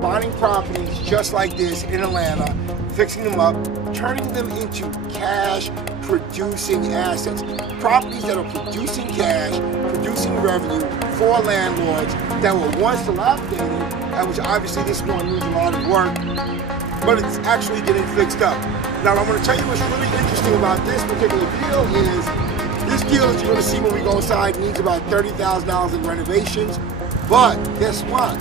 buying properties just like this in Atlanta, fixing them up, turning them into cash producing assets. Properties that are producing cash, producing revenue for landlords that were once dilapidated, and which obviously this one needs a lot of work, but it's actually getting fixed up. Now I'm going to tell you what's really interesting about this particular deal is, this deal, as you're going to see when we go inside, needs about $30,000 in renovations, but guess what?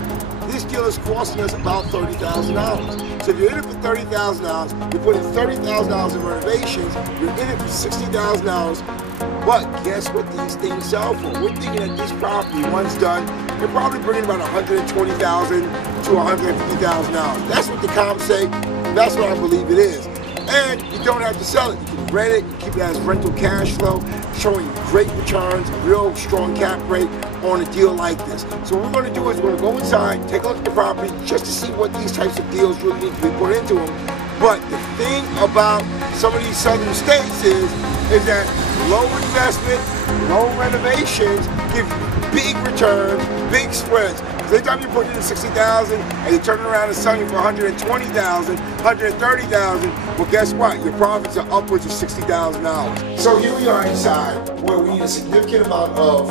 This deal is costing us about $30,000. So if you're in it for $30,000, you're putting $30,000 in renovations, you're in it for $60,000, but guess what these things sell for? We're thinking that this property, once done, they're probably bringing about $120,000 to $150,000. That's what the comps say, that's what I believe it is. And you don't have to sell it. You can rent it, you keep it as rental cash flow, showing great returns, real strong cap rate on a deal like this. So what we're going to do is we're going to go inside, take a look at the property, just to see what these types of deals really need to be put into them. But the thing about some of these southern states is that low investment, low renovations give you big returns, big spreads. Every time you put in $60,000 and you turn it around and sell it for $120,000, $130,000, well, guess what? Your profits are upwards of $60,000. So here we are inside where we need a significant amount of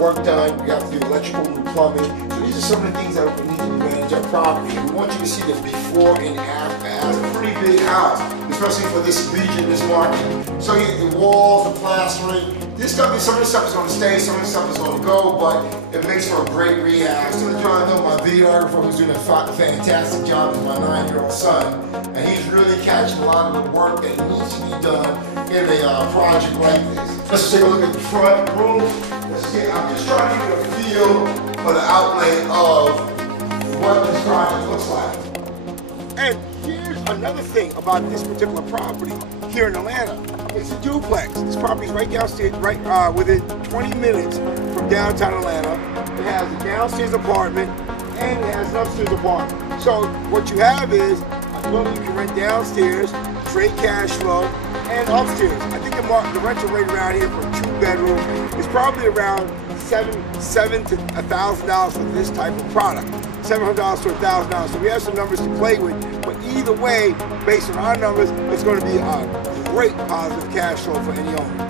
work done. We have to do electrical and plumbing. So these are some of the things that we need to manage our property. We want you to see the before and after. It's a pretty big house, especially for this region, this market. So you get the walls, the plastering. This stuff, some of this stuff is going to stay, some of this stuff is going to go, but it makes for a great rehab. So John, I know my videographer who's doing a fantastic job with my 9-year-old son, and he's really catching a lot of the work that needs to be done in a project like this. Let's take a look at the front room. I'm just trying to get a feel for the outlay of what this project looks like. And here's another thing about this particular property here in Atlanta. It's a duplex. This property is right downstairs, right within 20 minutes from downtown Atlanta. It has a downstairs apartment and it has an upstairs apartment. So what you have is a building you can rent downstairs, straight cash flow, and upstairs. I think the rental rate around here for a 2-bedroom is probably around $700 to $1,000 for this type of product. $700 to $1,000. So we have some numbers to play with, but either way, based on our numbers, it's going to be a great positive cash flow for any owner.